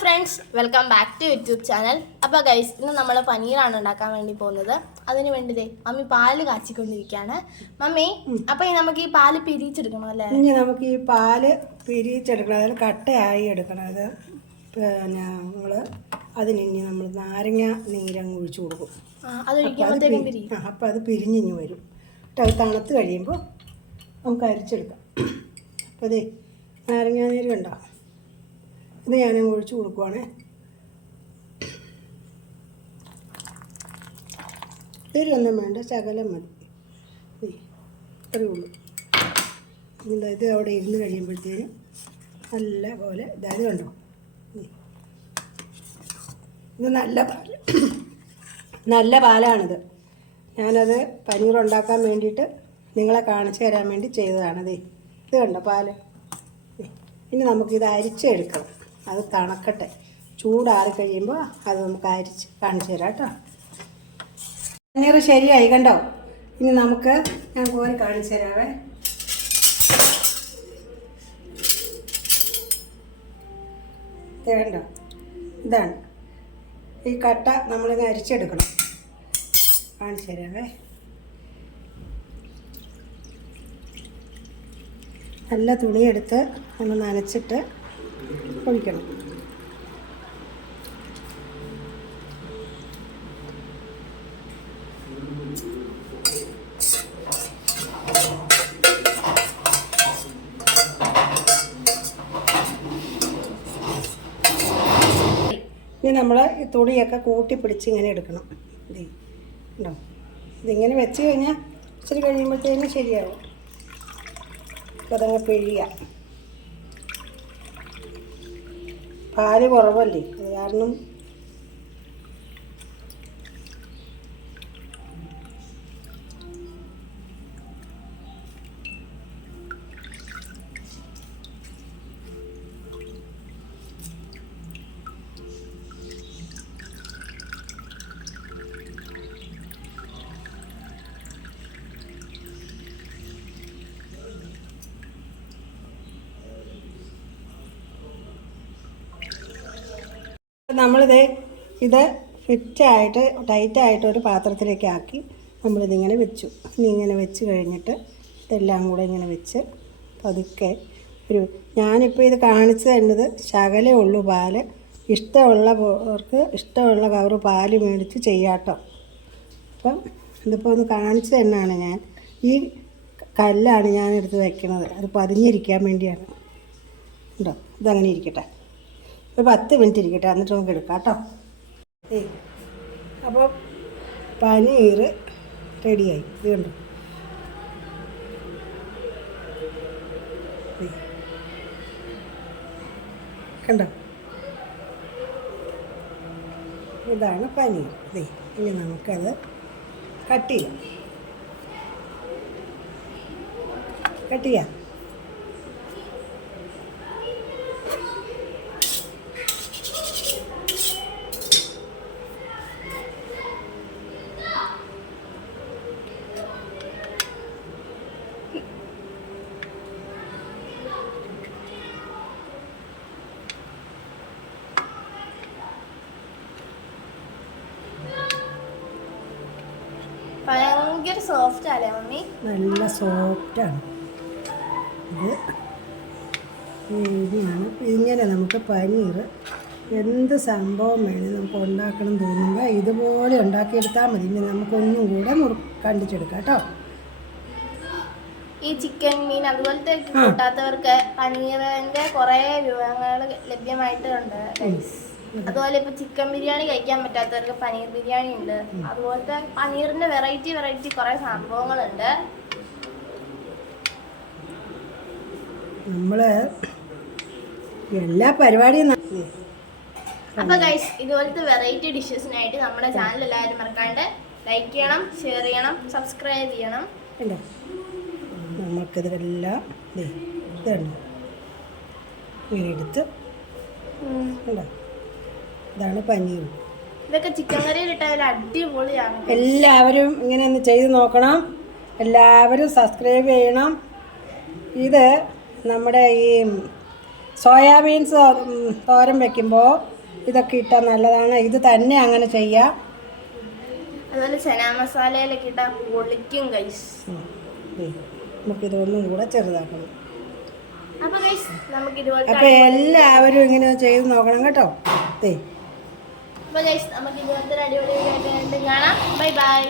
Friends welcome back to YouTube channel അപ്പോൾ guys ഇന്ന് നമ്മൾ പനീറാണ് ഉണ്ടാക്കാൻ വേണ്ടി പോകുന്നത്. അതിന് വേണ്ടിതേ മമ്മി പാൽ കാച്ചിക്കൊണ്ടിരിക്കുകയാണ്. മമ്മി അപ്പോൾ നമുക്ക് ഈ പാൽ പിരിച്ചെടുക്കണം അല്ലേ? ഇനി നമുക്ക് ഈ പാൽ പിരിച്ചെടുക്കണം. അതിൽ കട്ടയായി എടുക്കണം. അത് പിന്നെ നമ്മൾ അതിന് ഇനി നമ്മൾ നാരങ്ങ നീരങ്ങ് ഒഴിച്ചു കൊടുക്കും. അപ്പോൾ അത് പിരിഞ്ഞിഞ്ഞ് വരും. അത് തണുത്ത് കഴിയുമ്പോൾ നമുക്ക് അരിച്ചെടുക്കാം. അപ്പോൾ അതെ നാരങ്ങ നീര് കണ്ടോ? ഇത് ഞാനങ്ങ് ഒഴിച്ച് കൊടുക്കുവാണേ. ഇതിലൊന്നും വേണ്ട ശകലം മതി. ഇത്രയേ ഉള്ളൂ. ഇത് അവിടെ ഇരുന്ന് കഴിയുമ്പോഴത്തേനും നല്ല പോലെ ഇതായത് കണ്ടോ. ഇത് നല്ല പാൽ നല്ല പാലാണിത്. ഞാനത് പനീർ ഉണ്ടാക്കാൻ വേണ്ടിയിട്ട് നിങ്ങളെ കാണിച്ചു തരാൻ വേണ്ടി ചെയ്തതാണ്. ദേ ഇത് കണ്ടോ പാൽ. ഇനി നമുക്കിത് അരിച്ചെടുക്കണം. അത് തണക്കട്ടെ. ചൂടാറി കഴിയുമ്പോൾ അത് നമുക്ക് അരിച്ച് കാണിച്ചു തരാം കേട്ടോ. പനീർ ശരിയായി കണ്ടോ? ഇനി നമുക്ക് ഞാൻ കോരി കാണിച്ചു തരാവേ. കണ്ടോ? ഇതാണ്. ഈ കട്ട നമ്മളിന്ന് അരിച്ചെടുക്കണം. കാണിച്ചു തരാവേ. നല്ല തുണിയെടുത്ത് ഒന്ന് നനച്ചിട്ട് ഒഴിക്കണം ഇനി നമ്മൾ തുണിയൊക്കെ കൂട്ടി പിടിച്ച് ഇങ്ങനെ എടുക്കണം. ദേ ഉണ്ടോ ഇതിങ്ങനെ വെച്ച് കഴിഞ്ഞാൽ ഇച്ചിരി കഴിയുമ്പോഴത്തേനും ശരിയാവും. അപ്പോൾ അതങ്ങ് പിഴിയാം. പാൽ കുറവല്ലേ? അത് കാരണം നമ്മളിത് ഇത് ഫിറ്റായിട്ട് ടൈറ്റായിട്ട് ഒരു പാത്രത്തിലേക്ക് ആക്കി നമ്മളിതിങ്ങനെ വെച്ചു. ഇനി ഇങ്ങനെ വെച്ച് കഴിഞ്ഞിട്ട് ഇതെല്ലാം കൂടെ ഇങ്ങനെ വെച്ച് പതുക്കെ ഒരു ഞാനിപ്പോൾ ഇത് കാണിച്ചു തരുന്നത് ശകലേ ഉള്ളൂ പാൽ. ഇഷ്ടമുള്ളവർക്ക് ഇഷ്ടമുള്ള കവറ് പാൽ മേടിച്ച് ചെയ്യാട്ടോ. അപ്പം ഇതിപ്പോൾ ഒന്ന് കാണിച്ചു തന്നെയാണ് ഞാൻ. ഈ കല്ലാണ് ഞാൻ എടുത്ത് വയ്ക്കുന്നത് അത് പതിഞ്ഞിരിക്കാൻ വേണ്ടിയാണ്. ഉണ്ടോ? ഇതങ്ങനെ ഇരിക്കട്ടെ. ഒരു പത്ത് മിനിറ്റ് ഇരിക്കട്ടെ എന്നിട്ട് നമുക്ക് എടുക്കാം കേട്ടോ. അപ്പോൾ പനീർ റെഡിയായി. ഇത് കണ്ടോ? കണ്ടോ? ഇതാണ് പനീർ. ദേ ഇനി നമുക്കത് കട്ട് ചെയ്യാം. കട്ട് ചെയ്യാം. ഭയങ്കര സോഫ്റ്റ് അല്ലേ മമ്മി? നല്ല സോഫ്റ്റാണ് ഇത് ഇങ്ങനെയാണ് ഇങ്ങനെ നമുക്ക് പനീർ എന്ത് സംഭവം വേണേൽ നമുക്ക് ഉണ്ടാക്കണം തോന്നുമ്പോൾ ഇതുപോലെ ഉണ്ടാക്കിയെടുത്താൽ മതി. ഇനി നമുക്കൊന്നും കൂടെ മുറു കണ്ടിച്ചെടുക്കാം കേട്ടോ. ഈ ചിക്കൻ മീൻ അതുപോലത്തെ കൂട്ടാത്തവർക്ക് പനീറിന്റെ കുറെ വിഭവങ്ങൾ ലഭ്യമായിട്ടുണ്ട്. അതുപോലെ ഇപ്പൊ ചിക്കൻ ബിരിയാണി കഴിക്കാൻ പറ്റാത്തവർക്ക് പനീർ ബിരിയാണി ഉണ്ട്. അതുപോലത്തെ പനീറിന്റെ വെറൈറ്റി വെറൈറ്റി കുറെ സംഭവങ്ങളുണ്ട്. നമ്മൾ എല്ലാ പരിപാടിയും അപ്പൊ ഗൈസ് ഇതുപോലത്തെ വെറൈറ്റി ഡിഷസിനായിട്ട് നമ്മുടെ ചാനൽ എല്ലാവരും മറക്കാണ്ട് ലൈക്ക് ചെയ്യണം ഷെയർ ചെയ്യണം സബ്സ്ക്രൈബ് ചെയ്യണം. നമുക്കിതെല്ലാം ഇങ്ങനെ എടുത്ത് കണ്ടോ ഇതാണ് പനീർ. ഇതൊക്കെ ചിക്കൻ കറിയിൽ ഇട്ടാൽ അടിപൊളിയാണ്. എല്ലാവരും ഇങ്ങനെ ഒന്ന് ചെയ്ത് നോക്കണം. എല്ലാവരും സബ്സ്ക്രൈബ് ചെയ്യണം. ഇത് നമ്മുടെ ഈ സോയാബീൻസ് തോരൻ വെക്കുമ്പോൾ ഇതൊക്കെ ഇട്ടാൽ നല്ലതാണ്. ഇത് തന്നെ അങ്ങനെ ചെയ്യാം. അതുപോലെ ചനാ മസാലയിലൊക്കെ ഇട്ടാൽ പൊളിക്കും കൈസ് നമുക്കിതൊന്നും കൂടെ ചെറുതാക്കണം. അപ്പോൾ എല്ലാവരും ഇങ്ങനെ ചെയ്ത് നോക്കണം കേട്ടോ. ദേ അപ്പൊ ഗൈസ് നമുക്ക് ഒരു അടിപൊളി വീഡിയോ ആയിട്ട് കാണാം. Bye bye